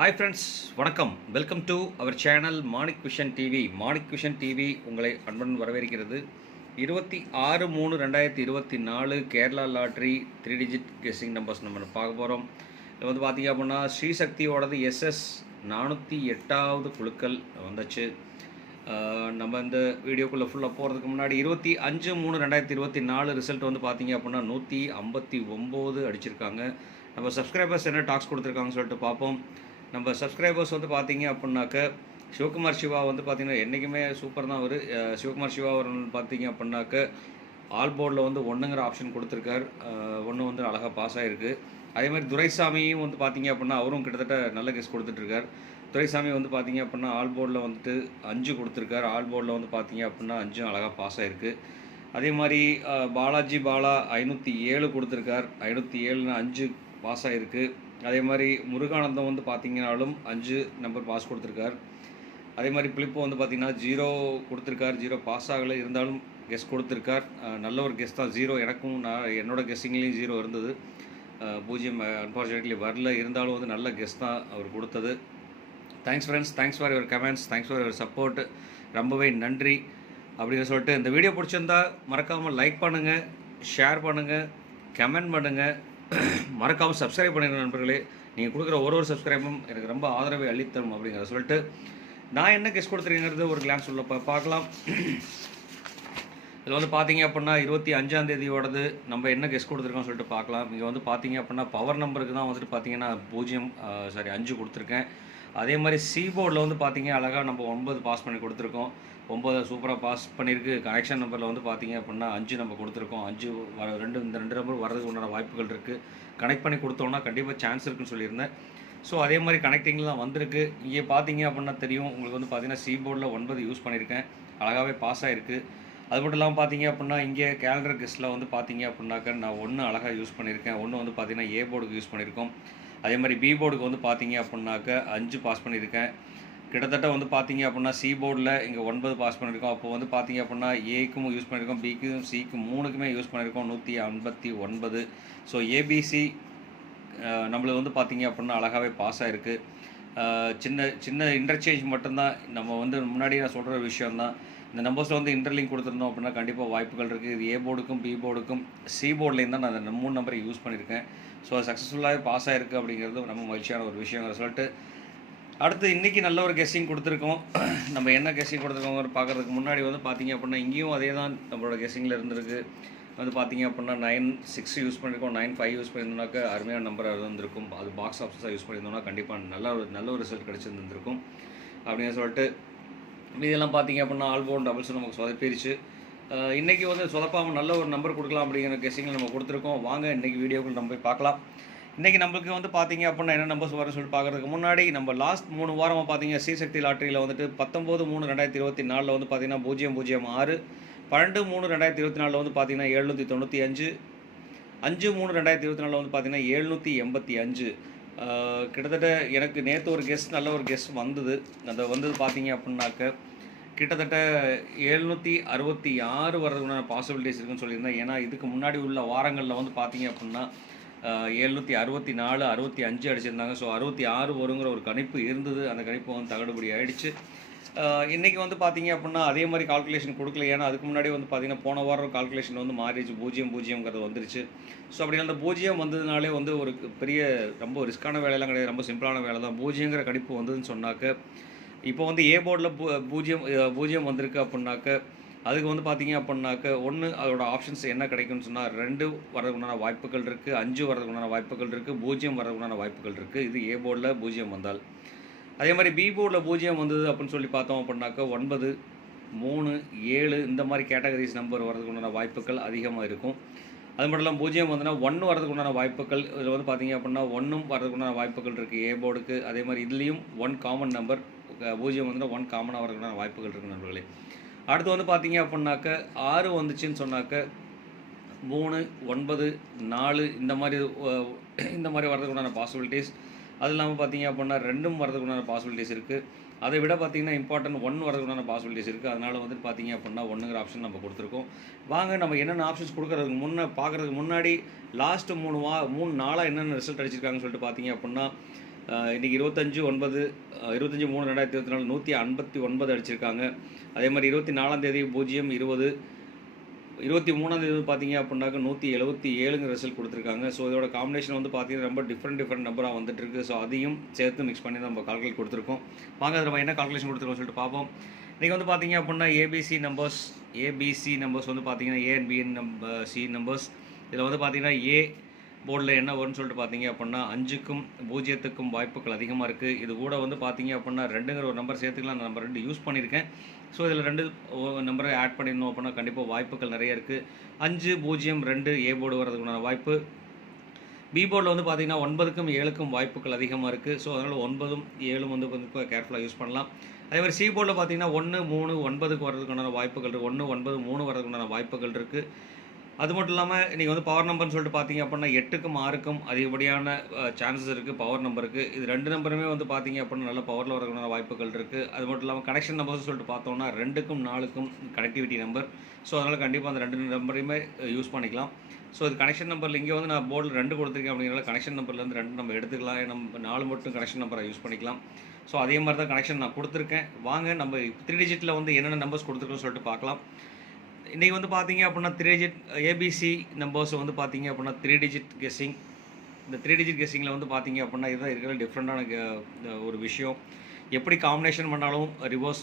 Hi friends, வணக்கம். Welcome to our channel Manik vision TV. Manik vision TV உங்களை அன்புடன் வரவேற்கிறது. 26/3/2024 Kerala lottery 3 digit guessing numbers நம்ம பார்க்க போகிறோம். இது வந்து பார்த்தீங்க அப்படின்னா ஸ்ரீசக்தியோடது SS 408வது குழுக்கள் வந்துச்சு. நம்ம இந்த வீடியோக்குள்ளே ஃபுல்லாக போகிறதுக்கு முன்னாடி 25/3/2024 ரிசல்ட் வந்து பார்த்தீங்க அப்படின்னா 159 அடிச்சிருக்காங்க. நம்ம சப்ஸ்கிரைபர்ஸ் என்ன டாக்ஸ் கொடுத்துருக்காங்கன்னு சொல்லிட்டு பார்ப்போம். நம்ம சப்ஸ்கிரைபர்ஸ் வந்து பார்த்தீங்க அப்படின்னாக்க சிவகுமார் சிவா வந்து பார்த்தீங்கன்னா என்றைக்குமே சூப்பர் தான் அவர். சிவகுமார் சிவா அவர் பார்த்தீங்க அப்படின்னாக்க ஆல் போர்டில் வந்து 1ங்கிற ஆப்ஷன் கொடுத்துருக்கார். 1 வந்து அழகாக பாஸ் ஆகிருக்கு. அதே மாதிரி துரைசாமியும் வந்து பார்த்தீங்க அப்படின்னா அவரும் கிட்டத்தட்ட நல்ல கெஸ் கொடுத்துட்ருக்கார். துரைசாமி வந்து பார்த்தீங்க அப்படின்னா ஆல் போர்டில் வந்துட்டு 5 கொடுத்துருக்கார். ஆல் போர்டில் வந்து பார்த்தீங்க அப்படின்னா 5 அழகாக பாஸ் ஆகிருக்கு. அதே மாதிரி பாலாஜி பாலா 507 கொடுத்துருக்கார். 507 5 பாஸ் ஆகிருக்கு. அதே மாதிரி முருகானந்தம் வந்து பார்த்தீங்கன்னாலும் 5 நம்பர் பாஸ் கொடுத்துருக்கார். அதே மாதிரி பிலிப்போ வந்து பார்த்தீங்கன்னா 0 கொடுத்துருக்கார். 0 பாஸ் ஆகலை, இருந்தாலும் கெஸ் கொடுத்துருக்கார். நல்ல ஒரு கெஸ் தான். 0 எனக்கும் என்னோட கெஸ்ஸிங்லேயும் 0 இருந்தது. 0 அன்ஃபார்ச்சுனேட்லி வரல, இருந்தாலும் வந்து நல்ல கெஸ் தான் அவர் கொடுத்தது. Thanks friends, thanks for your comments, thanks for your support, ரொம்பவே நன்றி அப்படின்னு சொல்லிட்டு இந்த வீடியோ பிடிச்சிருந்தா மறக்காமல் லைக் பண்ணுங்கள், ஷேர் பண்ணுங்கள், கமெண்ட் பண்ணுங்கள், மறக்காமல் சப்ஸ்கிரைப் பண்ணிடுங்க நண்பர்களே. நீங்கள் கொடுக்குற ஒரு சப்ஸ்கிரைபும் எனக்கு ரொம்ப ஆதரவை அளித்தரும் அப்படிங்கிற சொல்லிட்டு நான் என்ன கெஸ் கொடுத்துருங்கிறது ஒரு கிளான்ஸ் உள்ள பார்க்கலாம். இதில் வந்து பார்த்தீங்க அப்படின்னா 25ஆம் தேதியோடது நம்ம என்ன கெஸ் கொடுத்துருக்கோம்னு சொல்லிட்டு பார்க்கலாம். இங்கே வந்து பார்த்தீங்க அப்படின்னா பவர் நம்பருக்கு தான் வந்துட்டு பார்த்தீங்கன்னா 5 கொடுத்துருக்கேன். அதே மாதிரி சி போர்டில் வந்து பார்த்தீங்க அழகாக நம்ம 9 பாஸ் பண்ணி கொடுத்துருக்கோம். 9 சூப்பராக பாஸ் பண்ணியிருக்கு. கனெக்ஷன் நம்பரில் வந்து பார்த்தீங்க அப்படின்னா 5 நம்ம கொடுத்துருக்கோம். 5 இந்த 2 நம்பர் வர்றதுக்கு உண்டான வாய்ப்புகள் இருக்குது. கனெக்ட் பண்ணி கொடுத்தோன்னா கண்டிப்பாக சான்ஸ் இருக்குன்னு சொல்லியிருந்தேன். ஸோ அதே மாதிரி கனெக்டிங்கில் தான் வந்திருக்கு. இங்கே பார்த்தீங்க அப்படின்னா தெரியும் உங்களுக்கு வந்து பார்த்தீங்கன்னா சி போர்டில் 9 யூஸ் பண்ணியிருக்கேன். அழகாகவே பாஸ் ஆகிருக்கு. அது மட்டும் இல்லாமல் பார்த்தீங்க அப்படின்னா இங்கே கேலண்டர் கெஸ்ட்டில் வந்து பார்த்தீங்க அப்படின்னாக்க நான் 1 அழகாக யூஸ் பண்ணியிருக்கேன். 1 வந்து பார்த்தீங்கன்னா ஏ போர்டுக்கு யூஸ் பண்ணியிருக்கோம். அதே மாதிரி பி போர்டுக்கு வந்து பார்த்தீங்க அப்படின்னாக்க 5 பாஸ் பண்ணியிருக்கேன். கிட்டத்தட்ட வந்து பார்த்தீங்க அப்படின்னா சி போர்டில் இங்கே 9 பாஸ் பண்ணியிருக்கோம். அப்போ வந்து பார்த்தீங்க அப்படின்னா ஏக்கும் யூஸ் பண்ணியிருக்கோம், பிக்கும் சிக்கும் 3க்குமே யூஸ் பண்ணியிருக்கோம். 159. ஸோ ஏபிசி நம்மளுக்கு வந்து பார்த்தீங்க அப்படின்னா அழகாகவே பாஸ் ஆகிருக்கு. சின்ன சின்ன இன்டர்சேஞ்ச் மட்டும்தான். நம்ம வந்து முன்னாடி நான் சொல்கிற விஷயந்தான். இந்த நம்பர்ஸில் வந்து இன்டர்லிங்க் கொடுத்துருந்தோம் அப்படின்னா கண்டிப்பாக வாய்ப்புகள் இருக்குது. இது ஏ போர்டுக்கும் பி போர்டுக்கும் சி போர்ட்லேயும் தான் நான் அந்த 3 நம்பரை யூஸ் பண்ணியிருக்கேன். ஸோ சக்ஸஸ்ஃபுல்லாகவே பாஸ் ஆகிருக்கு அப்படிங்கிறது ரொம்ப மகிழ்ச்சியான ஒரு விஷயங்கிற சொல்லிட்டு அடுத்து இன்றைக்கி நல்ல ஒரு கெஸ்ஸிங் கொடுத்துருக்கோம். நம்ம என்ன கெஸ்ஸிங் கொடுத்துருக்கோங்க பார்க்குறதுக்கு முன்னாடி வந்து பார்த்தீங்க அப்படின்னா இங்கேயும் அதே தான் நம்மளோட கெஸ்ஸிங்கில் இருந்திருக்கு. வந்து பார்த்தீங்க அப்படின்னா 9-6 யூஸ் பண்ணியிருக்கோம். 9-5 யூஸ் பண்ணியிருந்தோம்னாக்கா அருமையான நம்பராக இருந்திருக்கும். அது பாக்ஸ் ஆஃபீஸாக யூஸ் பண்ணியிருந்தோம்னா கண்டிப்பாக நல்ல ஒரு ரிசல்ட் கிடச்சிருந்துருக்கும் அப்படின்னு சொல்லிட்டு இதெல்லாம் பார்த்தீங்க அப்படின்னா ஆல்போன் டபுள்ஸ் நமக்கு சொதப்பிடுச்சு. இன்றைக்கி வந்து சொதப்பாமல் நல்ல ஒரு நம்பர் கொடுக்கலாம் அப்படிங்கிற கெஸ்ஸிங்கில் நம்ம கொடுத்துருக்கோம். வாங்க இன்றைக்கி வீடியோக்குள்ள நம்ம போய் பார்க்கலாம். இன்றைக்கி நம்மளுக்கு வந்து பார்த்தீங்க அப்படின்னா என்ன நம்பர்ஸ் வரும்னு சொல்லிட்டு பார்க்குறதுக்கு முன்னாடி நம்ம லாஸ்ட் 3 வாரமாக பார்த்தீங்க ஸ்ரீசக்தி லாட்ரியில் வந்துட்டு 19/3/2024 வந்து பார்த்தீங்கன்னா 006, 12/3/2024 வந்து பார்த்தீங்கன்னா 795, 5/3/2024 வந்து பார்த்தீங்கன்னா 785. கிட்டத்தட்ட எனக்கு நேற்று ஒரு கெஸ் நல்ல ஒரு கெஸ் வந்தது. அந்த வந்தது பார்த்தீங்க அப்படின்னாக்க கிட்டத்தட்ட 766 வர்றதுக்குண்டான பாசிபிலிட்டிஸ் இருக்குன்னு சொல்லியிருந்தேன். ஏன்னா இதுக்கு முன்னாடி உள்ள வாரங்களில் வந்து பார்த்தீங்க அப்படின்னா 764, 65 அடிச்சிருந்தாங்க. ஸோ 66 வருங்கிற ஒரு கணிப்பு இருந்தது. அந்த கணிப்பு வந்து தகடுபடி ஆகிடுச்சு. இன்றைக்கி வந்து பார்த்தீங்க அப்படின்னா அதே மாதிரி கால்குலேஷன் கொடுக்கல. ஏன்னா அதுக்கு முன்னாடி வந்து பார்த்தீங்கன்னா போன வாரம் கால்குலேஷன் வந்து மாறிடுச்சு. 0 வந்துருச்சு. ஸோ அப்படி அந்த 0 வந்ததுனாலே வந்து ஒரு பெரிய ரொம்ப ரிஸ்க்கான வேலையெல்லாம் கிடையாது. ரொம்ப சிம்பிளான வேலை தான். 0ங்கிற கணிப்பு வந்ததுன்னு சொன்னாக்க இப்போ வந்து ஏ போர்டில் 0 வந்திருக்கு அப்படின்னாக்க அதுக்கு வந்து பார்த்தீங்க அப்படின்னாக்க 1 அதோட ஆப்ஷன்ஸ் என்ன கிடைக்கும்னு சொன்னால் 2 வரதுக்குண்டான வாய்ப்புகள் இருக்குது, 5 வரதுக்குண்டான வாய்ப்புகள் இருக்குது, 0 வரதுக்குண்டான வாய்ப்புகள் இருக்குது. இது ஏ போர்டில் 0 வந்தால். அதே மாதிரி பி போர்டில் 0 வந்தது அப்படின்னு சொல்லி பார்த்தோம் அப்படின்னாக்க 9, 3, 7 இந்த மாதிரி கேட்டகரிஸ் நம்பர் வரதுக்குண்டான வாய்ப்புகள் அதிகமாக இருக்கும். அது மட்டும் இல்லாமல் 0 வந்துன்னா 1 வரதுக்குண்டான வாய்ப்புகள் இதில் வந்து பார்த்தீங்க அப்படின்னா 1 வரதுக்குண்டான வாய்ப்புகள் இருக்குது ஏ போர்டுக்கு. அதே மாதிரி இதுலேயும் 1 காமன் நம்பர் 0 வந்துன்னா 1 காமனாக வரதுக்குண்டான வாய்ப்புகள் இருக்குது நண்பர்களே. அடுத்து வந்து பார்த்தீங்க அப்படின்னாக்க 6 வந்துச்சுன்னு சொன்னாக்க 3, 9, 4 இந்த மாதிரி வரதுக்குண்டான பாசிபிலிட்டிஸ். அது இல்லாமல் பார்த்தீங்க அப்படின்னா 2 வரதுக்குண்டான பாசிபிலிட்டிஸ் இருக்குது. அதை விட பார்த்தீங்கன்னா இம்பார்ட்டன்ட் 1 வரதுக்குண்டான பாசிபிலிட்டிஸ் இருக்குது. அதனால் வந்து பார்த்தீங்க அப்படின்னா 1ங்கிற ஆப்ஷன் நம்ம கொடுத்துருக்கோம். வாங்க நம்ம என்னென்ன ஆப்ஷன்ஸ் பார்க்குறதுக்கு முன்னாடி லாஸ்ட்டு 3 நாளாக என்னென்ன ரிசல்ட் அடிச்சிருக்காங்கன்னு சொல்லிட்டு பார்த்தீங்க அப்படின்னா இன்றைக்கி 25/9 25/3/2024 159 அடிச்சிருக்காங்க. அதே மாதிரி 24ஆம் தேதி 0:20 23ஆம் தேதி பார்த்தீங்க அப்படின்னாக்க 177ங்கிற ரிசல்ட் கொடுத்துருக்காங்க. ஸோ இதோட காம்பினேஷன் வந்து பார்த்தீங்கன்னா ரொம்ப டிஃப்ரெண்ட் நம்பராக வந்துட்டுருக்கு. ஸோ அதையும் சேர்த்து மிக்ஸ் பண்ணி தான் நம்ம கால்குலேட் கொடுத்துருக்கோம். வாங்க அதில் நம்ம என்ன கால்குலேஷன் கொடுத்துருக்கோம் சொல்லிட்டு பார்ப்போம். இன்றைக்கி வந்து பார்த்தீங்க அப்படின்னா ஏபிசி நம்பர்ஸ் வந்து பார்த்தீங்கன்னா A and B and C numbers. இதில் வந்து பார்த்தீங்கன்னா ஏ போர்டில் என்ன வரும்னு சொல்லிட்டு பார்த்தீங்க அப்படின்னா 5க்கும் 0க்கும் வாய்ப்புகள் அதிகமாக இருக்குது. இது கூட வந்து பார்த்தீங்க அப்படின்னா 2ங்கிற ஒரு நம்பர் சேர்த்துக்கலாம். நான் நம்பர் 2 யூஸ் பண்ணியிருக்கேன். ஸோ இதில் 2 நம்பரை ஆட் பண்ணியிருந்தோம் அப்படின்னா கண்டிப்பாக வாய்ப்புகள் நிறைய இருக்குது. 5, 0, 2 ஏ போர்டு வரதுக்குண்டான வாய்ப்பு. பி போர்டில் வந்து பார்த்தீங்கன்னா 9க்கும் 7க்கும் வாய்ப்புகள் அதிகமாக இருக்குது. ஸோ அதனால் 9ம் 7ம் வந்து கொஞ்சம் கேர்ஃபுல்லாக யூஸ் பண்ணலாம். அதே மாதிரி சி போர்டில் பார்த்தீங்கன்னா 1, 3, 9க்கு வரதுக்குண்டான வாய்ப்புகள் இருக்குது. 1, 9, 3 வரதுக்குண்டான வாய்ப்புகள் இருக்குது. அது மட்டும் இல்லாமல் நீங்கள் வந்து பவர் நம்பர்னு சொல்லிட்டு பார்த்தீங்க அப்படின்னா 8க்கும் 6க்கும் அதிகப்படியான சான்சஸ் இருக்குது பவர் நம்பருக்கு. இது 2 நம்பருமே வந்து பார்த்தீங்க அப்படின்னா நல்ல பவரில் வரதுக்கான வாய்ப்புகள் இருக்குது. அது மட்டும் இல்லாமல் கனெக்ஷன் நம்பர்ஸ் சொல்லிட்டு பார்த்தோம்னா 2க்கும் 4க்கும் கனெக்டிவிட்டி நம்பர். ஸோ அதனால் கண்டிப்பாக அந்த 2 நம்பரையுமே யூஸ் பண்ணிக்கலாம். ஸோ இது கனெக்ஷன் நம்பரில் இங்கே வந்து நான் போர்டில் 2 கொடுத்துருக்கேன் அப்படிங்கிறத கனெக்ஷன் நம்பர்லேருந்து 2 நம்ம எடுத்துக்கலாம். நம்ம 4 மட்டும் கனெக்ஷன் நம்பரை யூஸ் பண்ணிக்கலாம். ஸோ அதே மாதிரி தான் கனெக்ஷன் நான் கொடுத்துருக்கேன். வாங்க நம்ம 3 டிஜிட்டில் வந்து என்னென்ன நம்பர்ஸ் கொடுத்துருக்கோன்னு சொல்லிட்டு பார்க்கலாம். இன்றைக்கி வந்து பார்த்தீங்க அப்படின்னா 3 டிஜிட் ஏபிசி நம்பர்ஸ் வந்து பார்த்தீங்க அப்படின்னா 3 டிஜிட் கெஸ்ஸிங். இந்த 3 டிஜிட் கெஸ்ஸிங்கில் வந்து பார்த்தீங்க அப்படின்னா இதுதான் இருக்கிற டிஃப்ரெண்ட்டான ஒரு விஷயம். எப்படி காம்பினேஷன் பண்ணாலும் ரிவர்ஸ்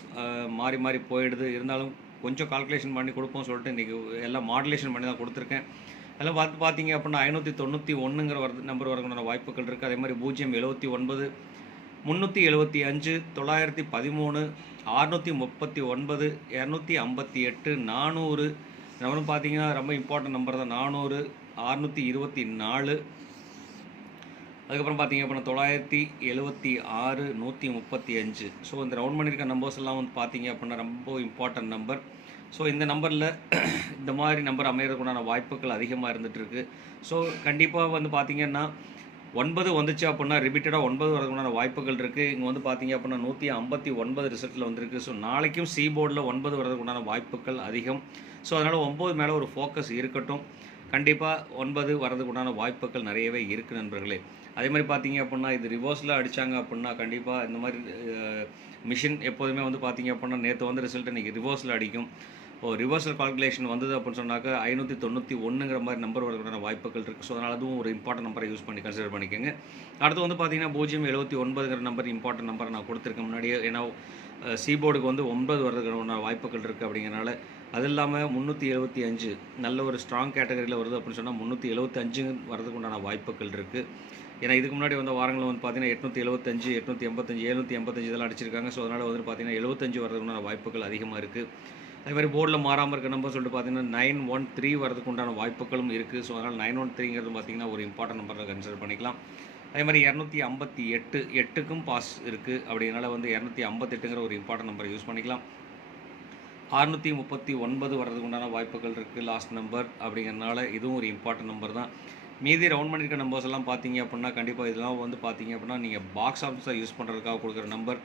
மாறி மாறி போயிடுது. இருந்தாலும் கொஞ்சம் கால்குலேஷன் பண்ணி கொடுப்போம் சொல்லிட்டு இன்றைக்கி எல்லாம் மாடுலேஷன் பண்ணி தான் கொடுத்துருக்கேன். அதெல்லாம் பார்த்தீங்க அப்படின்னா 591ங்கிற நம்பர் வரக்கூடிய வாய்ப்புகள் இருக்குது. அதே மாதிரி 079 375 913 639 258 400 நம்பரும் பார்த்தீங்கன்னா ரொம்ப இம்பார்ட்டன்ட் நம்பர் தான். 400 624 அதுக்கப்புறம் பார்த்தீங்க அப்படின்னா 976 135. ஸோ இந்த ரவுண்ட் பண்ணியிருக்க நம்பர்ஸ் எல்லாம் வந்து பார்த்தீங்க அப்படின்னா ரொம்ப இம்பார்ட்டன்ட் நம்பர். ஸோ இந்த நம்பரில் இந்த மாதிரி நம்பர் அமையறதுக்குண்டான வாய்ப்புகள் அதிகமாக இருந்துகிட்ருக்கு. ஸோ கண்டிப்பாக வந்து பார்த்திங்கன்னா 9 வந்துச்சு அப்படின்னா ரிப்பீட்டடாக 9 வரதுக்குண்டான வாய்ப்புகள் இருக்குது. இங்கே வந்து பார்த்தீங்க அப்படின்னா 159 ரிசல்ட்டில் வந்திருக்கு. ஸோ நாளைக்கும் சி போர்டில் 9 வரதுக்குண்டான வாய்ப்புகள் அதிகம். ஸோ அதனால் 9 மேலே ஒரு ஃபோக்கஸ் இருக்கட்டும். கண்டிப்பாக 9 வரதுக்குண்டான வாய்ப்புகள் நிறையவே இருக்குது நண்பர்களே. அதே மாதிரி பார்த்தீங்க அப்படின்னா இது ரிவர்ஸில் அடித்தாங்க அப்படின்னா கண்டிப்பாக இந்த மாதிரி மிஷின் எப்போதுமே வந்து பார்த்தீங்க அப்படின்னா நேற்று வந்து ரிசல்ட் இன்றைக்கி ரிவர்ஸில் அடிக்கும். ரிவர்சல் கால்குலேஷன் வந்தது அப்படின்னு சொன்னாக்க 591ங்கிற மாதிரி நம்பர் வரதுக்கான வாய்ப்புகள் இருக்குது. ஸோ அதனால் அதுவும் ஒரு இம்பார்ட்டன்ட் நம்பரை யூஸ் பண்ணி கன்சிடர் பண்ணிக்கோங்க. அடுத்து வந்து பார்த்தீங்கன்னா 079ங்கிற நம்பர் இம்பார்ட்டன்ட் நம்பரை நான் கொடுத்துருக்கேன் முன்னாடியே. ஏன்னா சி போர்டுக்கு வந்து 9 வரதுக்கான வாய்ப்புகள் இருக்குது அப்படிங்கிறனால. அது இல்லாமல் 375 நல்ல ஒரு ஸ்ட்ராங் கேட்டகரியில் வருது அப்படின்னு சொன்னால் 375 வரதுக்கு உண்டான வாய்ப்புகள் இருக்குது. ஏன்னா இதுக்கு முன்னாடி வந்த வாரங்கள் வந்து பார்த்தீங்கன்னா 875 885 785 இதெல்லாம் அடிச்சிருக்காங்க. ஸோ அதனால் வந்து பார்த்தீங்கன்னா 75 வரதுக்குண்டான வாய்ப்புகள் அதிகமாக இருக்குது. அதே மாதிரி போர்டில் மாறாமல் இருக்க நம்பர் சொல்லிட்டு பார்த்தீங்கன்னா 913 வரதுக்கு உண்டான வாய்ப்புகளும் இருக்குது. ஸோ அதனால் 913ங்கிறது பார்த்தீங்கன்னா ஒரு இம்பார்ட்டன்ட் நம்பரில் கன்சிடர் பண்ணிக்கலாம். அதே மாதிரி 258 8க்கும் பாஸ் இருக்குது. அப்படினால வந்து 258ங்கிற ஒரு இம்பார்ட்டன்ட் நம்பரை யூஸ் பண்ணிக்கலாம். 639 வரதுக்கு உண்டான வாய்ப்புகள் இருக்குது லாஸ்ட் நம்பர் அப்படிங்கிறனால இதுவும் ஒரு இம்பார்ட்டன்ட் நம்பர் தான். மீதி ரவுண்ட் பண்ணியிருக்க நம்பர்ஸ் எல்லாம் பார்த்தீங்க அப்படின்னா கண்டிப்பாக இதெல்லாம் வந்து பார்த்தீங்க அப்படின்னா நீங்கள் பாக்ஸ் ஆஃபீஸாக யூஸ் பண்ணுறதுக்காக கொடுக்குற நம்பர்.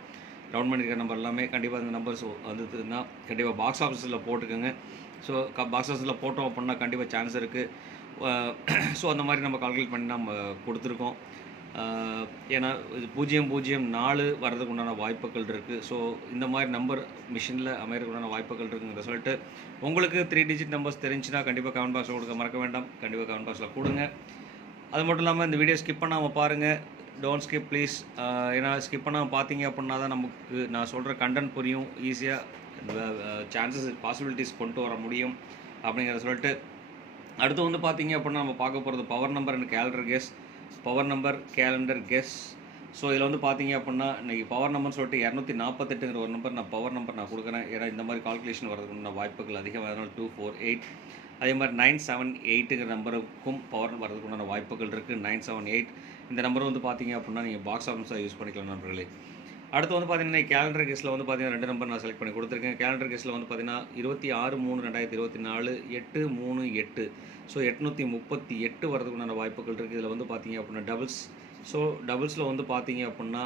ரவுண்ட் பண்ணியிருக்க நம்பர் எல்லாமே கண்டிப்பாக இந்த நம்பர்ஸ் வந்துதுன்னா கண்டிப்பாக பாக்ஸ் ஆஃபீஸில் போட்டுக்கோங்க. ஸோ பாக்ஸ் ஆஃபீஸில் போட்டோம் அப்படின்னா கண்டிப்பாக சான்ஸ் இருக்குது. ஸோ அந்த மாதிரி நம்ம கால்குலேட் பண்ணி நம்ம கொடுத்துருக்கோம். ஏன்னா 004 வரதுக்கு உண்டான வாய்ப்புகள் இருக்குது. ஸோ இந்த மாதிரி நம்பர் மிஷினில் அமையறதுக்கு உண்டான வாய்ப்புகள் இருக்குங்கிற சொல்லிட்டு உங்களுக்கு 3 டிஜிட் நம்பர்ஸ் தெரிஞ்சுன்னா கண்டிப்பாக கமெண்ட் பாக்ஸில் கொடுக்க மறக்க வேண்டாம். கண்டிப்பாக கமெண்ட் பாக்ஸில் கொடுங்க. அது மட்டும் இல்லாமல் இந்த வீடியோ ஸ்கிப் பண்ணாமல் பாருங்கள். Don't skip please. ஏன்னா ஸ்கிப் பண்ணாமல் பார்த்தீங்க அப்படின்னா தான் நமக்கு நான் சொல்கிற கண்டென்ட் புரியும். ஈஸியாக சான்சஸ் பாசிபிலிட்டிஸ் கொண்டு வர முடியும் அப்படிங்கிறத சொல்லிட்டு அடுத்து வந்து பார்த்தீங்க அப்படின்னா நம்ம பார்க்க போகிறது power number and calendar guess. Power number calendar guess. So இதில் வந்து பார்த்தீங்க அப்படின்னா இன்றைக்கி பவர் நம்பர்னு சொல்லிட்டு 248ங்கிற ஒரு நம்பர் பவர் நம்பர் நான் கொடுக்குறேன். ஏன்னா இந்த மாதிரி கால்குலேஷன் வரதுக்குள்ள வாய்ப்புகள் அதிகம். அதனால் 248. அதே மாதிரி 978ங்கிற நம்பருக்கும் பவர் வரதுக்குண்டான வாய்ப்புகள் இருக்குது. 978 இந்த நம்பர் வந்து பார்த்தீங்க அப்படின்னா நீங்கள் பாக்ஸ் ஆஃபீஸாக யூஸ் பண்ணிக்கலாம் நண்பர்களே. அடுத்து வந்து பார்த்தீங்கன்னா கேலண்டர் கெஸ்ட்டில் வந்து பார்த்தீங்கன்னா 2 நம்பர் நான் செலக்ட் பண்ணி கொடுத்துருக்கேன். கேலண்டர் கெஸ்ட்டில் வந்து பார்த்தீங்கன்னா 26/3/2024 838. ஸோ 838 வரதுக்குண்டான வாய்ப்புகள் இருக்குது. இதில் வந்து பார்த்தீங்க அப்படின்னா டபுள்ஸ். ஸோ டபுள்ஸில் வந்து பார்த்தீங்க அப்படின்னா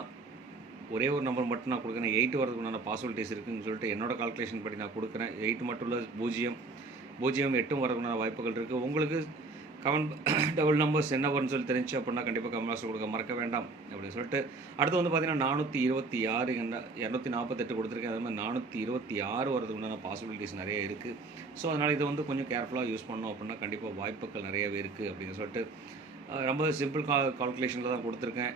ஒரே ஒரு நம்பர் மட்டும் நான் கொடுக்குறேன். 8 வரதுக்குண்டான பாசிபிலிட்டிஸ் இருக்குதுன்னு சொல்லிட்டு என்னோடய கால்குலேஷன் படி நான் கொடுக்குறேன். 8 மட்டும் இல்லை 0 8 வரதுக்குண்டான வாய்ப்புகள் இருக்குது. உங்களுக்கு கமெண்ட் டபுள் நம்பர்ஸ் என்ன வரும்னு சொல்லி தெரிஞ்சு அப்படின்னா கண்டிப்பாக கமெண்ட் பாக்ஸில் கொடுக்க மறக்க வேண்டாம் அப்படின்னு சொல்லிட்டு அடுத்து வந்து பார்த்தீங்கன்னா 426 248 கொடுத்துருக்கேன். அதே மாதிரி 426 வரதுக்கு உண்டான பாசிபிலிட்டிஸ் நிறைய இருக்குது. ஸோ அதனால் இதை வந்து கொஞ்சம் கேர்ஃபுல்லாக யூஸ் பண்ணோம் அப்படின்னா கண்டிப்பாக வாய்ப்புகள் நிறையவே இருக்குது அப்படின்னு சொல்லிட்டு ரொம்ப சிம்பிள் கால்குலேஷனில் தான் கொடுத்துருக்கேன்.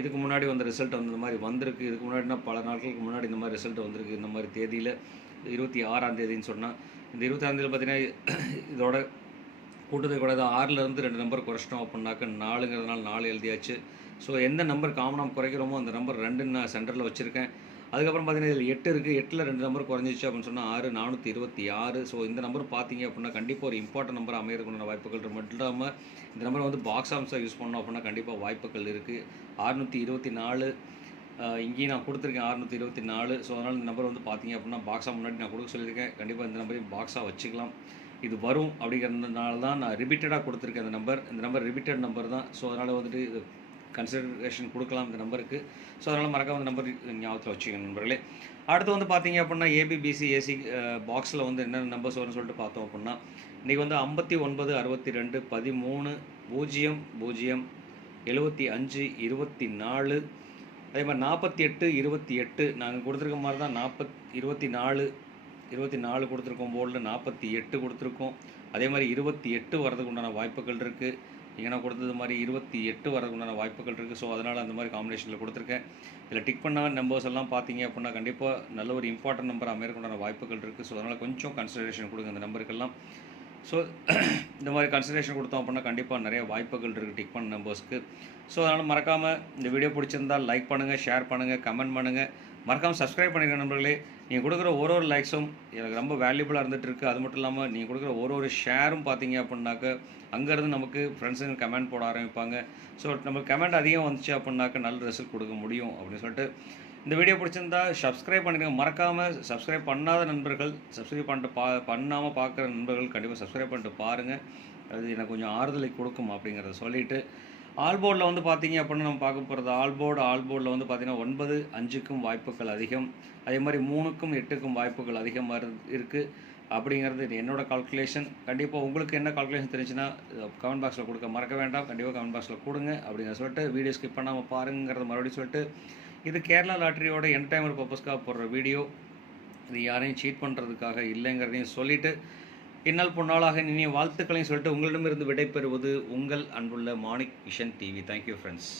இதுக்கு முன்னாடி வந்த ரிசல்ட் வந்து இந்த மாதிரி வந்திருக்கு. இதுக்கு முன்னாடினா பல நாட்களுக்கு முன்னாடி இந்த மாதிரி ரிசல்ட் வந்திருக்கு. இந்த மாதிரி தேதியில் 26ஆம் தேதின்னு சொன்னால் இந்த 26ஆம் தேதியில் பார்த்தீங்கன்னா இதோட கூட்டத்துக்கு கூடாது 6லேருந்து 2 நம்பர் குறைச்சிட்டோம் அப்படின்னாக்க 4ங்கிறதுனால 4 எழுதியாச்சு. ஸோ எந்த நம்பர் காமனாக குறைக்கிறோமோ அந்த நம்பர் 2 நான் சென்டரில் வச்சுருக்கேன். அதுக்கப்புறம் பார்த்தீங்கன்னா இதில் 8 இருக்குது. 8ல் 2 நம்பர் குறைஞ்சிச்சு அப்படின்னு சொன்னால் 6 426. ஸோ இந்த நம்பர் பார்த்தீங்க அப்படின்னா கண்டிப்பாக ஒரு இம்பார்ட்டன்ட் நம்பர் அமையறதுக்குள்ள வாய்ப்புகள் மட்டும் இல்லாமல் இந்த நம்பரை வந்து பாக்ஸ் ஆம்ஸாக யூஸ் பண்ணோம் அப்படின்னா கண்டிப்பாக வாய்ப்புகள் இருக்குது. 624 இங்கேயும் நான் கொடுத்துருக்கேன் 624. ஸோ அதனால் இந்த நம்பர் வந்து பார்த்தீங்க அப்படின்னா பாக்ஸாக முன்னாடி நான் கொடுக்க சொல்லியிருக்கேன். கண்டிப்பாக இந்த நம்பரையும் பாக்ஸாக வச்சுக்கலாம். இது வரும் அப்படிங்கிறதுனால தான் நான் ரிப்பீட்டடாக கொடுத்துருக்கேன் இந்த நம்பர் ரிப்பீட்டட் நம்பர் தான். ஸோ அதனால் வந்துட்டு இது கன்சிடரேஷன் கொடுக்கலாம் இந்த நம்பருக்கு. ஸோ அதனால் மறக்காம இந்த நம்பர் ஞாபகத்தில் வச்சுக்கோங்க நண்பர்களே. அடுத்து வந்து பார்த்தீங்க அப்படின்னா ஏபிபிசி ஏசி பாக்ஸில் வந்து என்னென்ன நம்பர்ஸ் வரும்னு சொல்லிட்டு பார்த்தோம் அப்படின்னா இன்றைக்கி வந்து 59 62 13 0 0 75 24 அதே மாதிரி 48 28 நாங்கள் கொடுத்துருக்க மாதிரி தான் 24 கொடுத்துருக்கோம். போர்டில் 48 கொடுத்துருக்கோம். அதே மாதிரி 28 வரதுக்கு உண்டான வாய்ப்புகள் இருக்குது. இங்கே நான் கொடுத்தது மாதிரி 28 வரதுக்கு உண்டான வாய்ப்புகள் இருக்குது. ஸோ அதனால் அந்த மாதிரி காம்பினேஷனில் கொடுத்துருக்கேன். இதில் டிக் பண்ண நம்பர்ஸ் எல்லாம் பார்த்தீங்க அப்படின்னா கண்டிப்பாக நல்ல ஒரு இம்பார்ட்டன்ட் நம்பர் அமையறதுக்கு உண்டான வாய்ப்புகள் இருக்குது. ஸோ அதனால் கொஞ்சம் கன்சிடரேஷன் கொடுங்க இந்த நம்பருக்கெல்லாம். ஸோ இந்த மாதிரி கன்சிடரேஷன் கொடுத்தோம் அப்படின்னா கண்டிப்பாக நிறைய வாய்ப்புகள் இருக்குது டிக் பண்ண நம்பர்ஸ்க்கு. ஸோ அதனால் மறக்காமல் இந்த வீடியோ பிடிச்சிருந்தால் லைக் பண்ணுங்கள், ஷேர் பண்ணுங்கள், கமெண்ட் பண்ணுங்கள், மறக்காமல் சப்ஸ்கிரைப் பண்ணிடுங்க நண்பர்களே. நீங்கள் கொடுக்குற ஒரு லைக்ஸும் எனக்கு ரொம்ப வேல்யூபுளாக இருந்துகிட்டு இருக்குது. அது மட்டும் இல்லாமல் நீங்கள் கொடுக்குற ஒரு ஷேரும் பார்த்தீங்க அப்படின்னாக்க அங்கேருந்து நமக்கு ஃப்ரெண்ட்ஸுங்க கமெண்ட் போட ஆரம்பிப்பாங்க. ஸோ நமக்கு கமெண்ட் அதிகம் வந்துச்சு அப்படின்னாக்க நல்ல ரிசல்ட் கொடுக்க முடியும் அப்படின்னு சொல்லிட்டு இந்த வீடியோ பிடிச்சிருந்தா சப்ஸ்கிரைப் பண்ணிடுங்க. மறக்காமல் சப்ஸ்கிரைப் பண்ணாத நண்பர்கள் சப்ஸ்கிரைப் பண்ணிட்டு பண்ணாமல் பார்க்குற நண்பர்கள் கண்டிப்பாக சப்ஸ்கிரைப் பண்ணிட்டு பாருங்கள். அது எனக்கு கொஞ்சம் ஆறுதலை கொடுக்கும் அப்படிங்கிறத சொல்லிவிட்டு ஆல்போர்டில் வந்து பார்த்தீங்க அப்படின்னா நம்ம பார்க்க போகிறது ஆல்போர்டில் வந்து பார்த்தீங்கன்னா 9 5க்கும் வாய்ப்புகள் அதிகம். அதே மாதிரி 3க்கும் 8க்கும் வாய்ப்புகள் அதிகமாக இருக்குது அப்படிங்கிறது என்னோட கால்குலேஷன். கண்டிப்பாக உங்களுக்கு என்ன கால்குலேஷன் தெரிஞ்சுன்னா கமெண்ட் பாக்ஸில் கொடுக்க மறக்க வேண்டாம். கண்டிப்பாக கமெண்ட் பாக்ஸில் கொடுங்க அப்படிங்கிற சொல்லிட்டு வீடியோ ஸ்கிப் பண்ணாமல் பாருங்கிறத மறுபடியும் சொல்லிட்டு இது கேரளா லாட்டரியோட என்டர்டைன்மெண்ட் பர்பஸ்க்காக போடுற வீடியோ. இது யாரையும் சீட் பண்ணுறதுக்காக இல்லைங்கிறதையும் சொல்லிவிட்டு இந்நாள் பொன்னாளாக இனிய வாழ்த்துக்களையும் சொல்லிட்டு உங்களிடமிருந்து விடைபெறுவது உங்கள் அன்புள்ள Manik vision TV. Thank you friends.